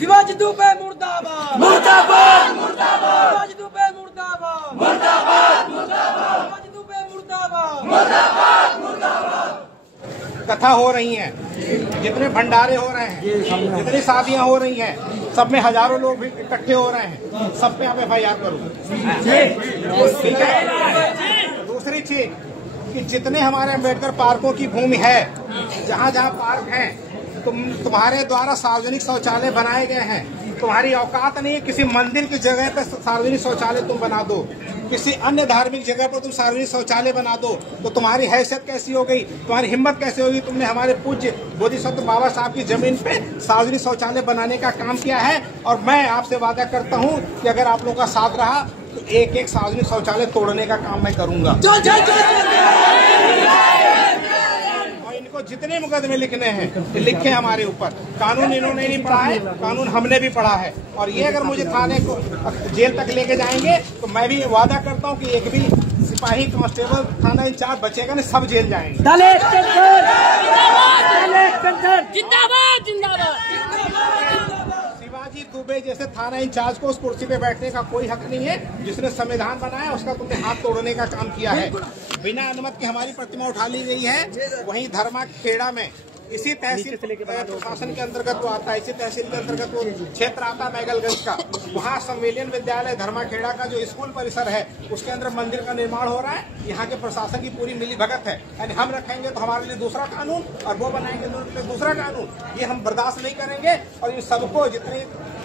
शिवाजी दुबे मुर्दाबाद मुर्दाबाद मुर्दाबाद। शिवाजी दुबे मुर्दाबाद मुर्दाबाद मुर्दाबाद। शिवाजी दुबे मुर्दाबाद मुर्दाबाद मुर्दाबाद। कथा हो रही है, जितने भंडारे हो रहे हैं, जितनी शादियां हो रही हैं, सब में हजारों लोग भी इकट्ठे हो रहे हैं, सब पे आप FIR करो। ठीक है। दूसरी चीज कि जितने हमारे अम्बेडकर पार्कों की भूमि है, जहाँ जहाँ पार्क हैं, तुम्हारे द्वारा सार्वजनिक शौचालय बनाए गए हैं, तुम्हारी औकात नहीं है किसी मंदिर की जगह पर सार्वजनिक शौचालय तुम बना दो, किसी अन्य धार्मिक जगह पर तुम सार्वजनिक शौचालय बना दो, तो तुम्हारी हैसियत कैसी हो गई, तुम्हारी हिम्मत कैसे होगी। तुमने हमारे पूज्य बोधिसत्व बाबा साहब की जमीन पे सार्वजनिक शौचालय बनाने का काम किया है, और मैं आपसे वादा करता हूँ कि अगर आप लोगों का साथ रहा तो एक एक सार्वजनिक शौचालय तोड़ने का काम मैं करूंगा। और इनको जितने मुकदमे लिखने हैं लिखे हमारे ऊपर। कानून इन्होंने नहीं पढ़ा है, कानून हमने भी पढ़ा है, और ये अगर मुझे थाने को जेल तक लेके जाएंगे तो मैं भी वादा करता हूँ कि एक भी सिपाही कांस्टेबल थाना इंचार्ज बचेगा नहीं, सब जेल जाएंगे। जिंदाबाद जिंदाबाद। शिवाजी दुबे जैसे थाना इंचार्ज को उस कुर्सी पे बैठने का कोई हक नहीं है। जिसने संविधान बनाया उसका तुमने हाथ तोड़ने का काम किया है। बिना अनुमति के हमारी प्रतिमा उठा ली गई है। वहीं धर्मा खेड़ा में इसी तहसील प्रशासन के अंतर्गत वो आता है, इसी तहसील के अंतर्गत वो क्षेत्र आता है मैगलगंज का। वहाँ संविलियन विद्यालय धर्माखेड़ा का जो स्कूल परिसर है, उसके अंदर मंदिर का निर्माण हो रहा है। यहाँ के प्रशासन की पूरी मिली भगत है, यानी हम रखेंगे तो हमारे लिए दूसरा कानून और वो बनाएंगे तो दूसरा कानून। ये हम बर्दाश्त नहीं करेंगे, और इन सबको जितने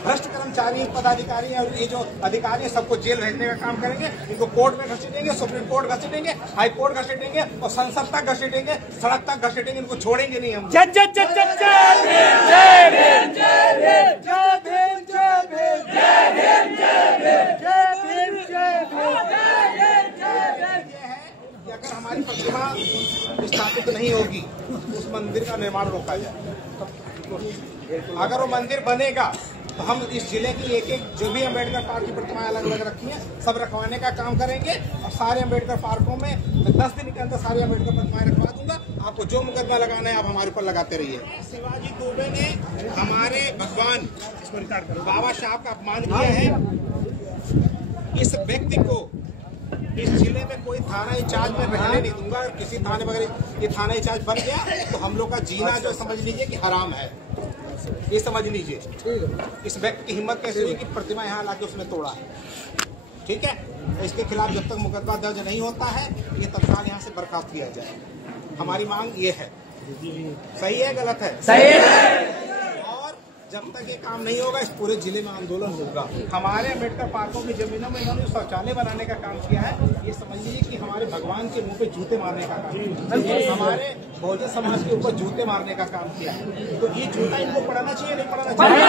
भ्रष्ट कर्मचारी पदाधिकारी और ये जो अधिकारी है सबको जेल भेजने का काम करेंगे। इनको कोर्ट में घसीटेंगे, सुप्रीम कोर्ट घसीटेंगे, हाई कोर्ट घसीटेंगे और संसद तक घसीटेंगे, सड़क तक घसीटेंगे। इनको छोड़ेंगे नहीं हम। जय जय जय जय जय भीम जय भीम जय भीम जय भीम जय भीम जय भीम जय भीम जय भीम जय भीम। ये है कि अगर हमारी प्रतिमा स्थापित नहीं होगी तो उस मंदिर का निर्माण रोका जाए। अगर वो मंदिर बनेगा तो हम इस जिले की एक एक जो भी अम्बेडकर पार्क की प्रतिमाएं अलग अलग रखी हैं सब रखवाने का काम करेंगे, और सारे अम्बेडकर पार्कों में 10 दिन के अंदर सारी अम्बेडकर प्रतिमाएं रखवा दूंगा। आपको जो मुकदमा लगाना है आप हमारे ऊपर लगाते रहिए। शिवाजी दुबे ने हमारे भगवान बाबा साहब का अपमान किया है। इस व्यक्ति को इस जिले में कोई थाना इंचार्ज में रहने नहीं दूंगा। अगर किसी थाने वगैरह ये थाना इंचार्ज बन गया तो हम लोग का जीना जो समझ लीजिए कि हराम है, ये समझ लीजिए। इस व्यक्ति की हिम्मत कैसे हुई कि प्रतिमा यहाँ लाके उसने तोड़ा है। ठीक है, इसके खिलाफ जब तक मुकदमा दर्ज नहीं होता है ये तत्काल यहाँ से बर्खास्त किया जाए। हमारी मांग ये है। सही है गलत है? सही है। और जब तक ये काम नहीं होगा इस पूरे जिले में आंदोलन होगा। हमारे अम्बेडकर पार्कों की जमीनों में इन्होंने शौचालय बनाने का काम किया है, ये समझ लीजिए कि हमारे भगवान के मुंह पे जूते मारने का काम, हमारे बहुजन समाज के ऊपर जूते मारने का काम किया है। तो ये जूता इनको पढ़ना चाहिए नहीं पढ़ना चाहिए?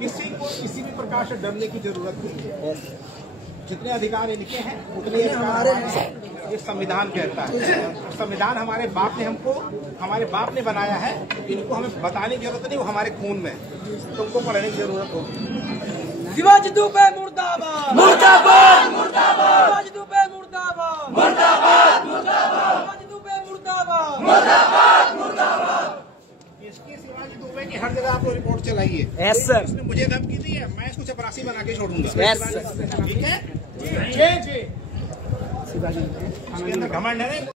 किसी को किसी भी प्रकार से डरने की जरूरत नहीं है। जितने अधिकार इनके हैं उतने अधिकार ये संविधान कहता है। संविधान हमारे बाप ने बनाया है। इनको हमें बताने की जरूरत नहीं, वो हमारे खून में, तुमको पढ़ने की जरूरत होगी। शिवाजी दुबे मुर्दाबाद मुर्दाबाद मुर्दाबाद। शिवाजी दुबे मुर्दाबाद मुर्दाबाद मुर्दाबाद। शिवाजी दुबे मुर्दाबाद मुर्दाबाद मुर्दाबाद। इसकी शिवाजी दुबे की हर जगह आपको रिपोर्ट चलाइए। Yes sir. उसने मुझे धमकी दी है, मैं इसको चपरासी बना के छोड़ूंगा। Yes sir. ठीक है जी जी। इसके अंदर घमंड है।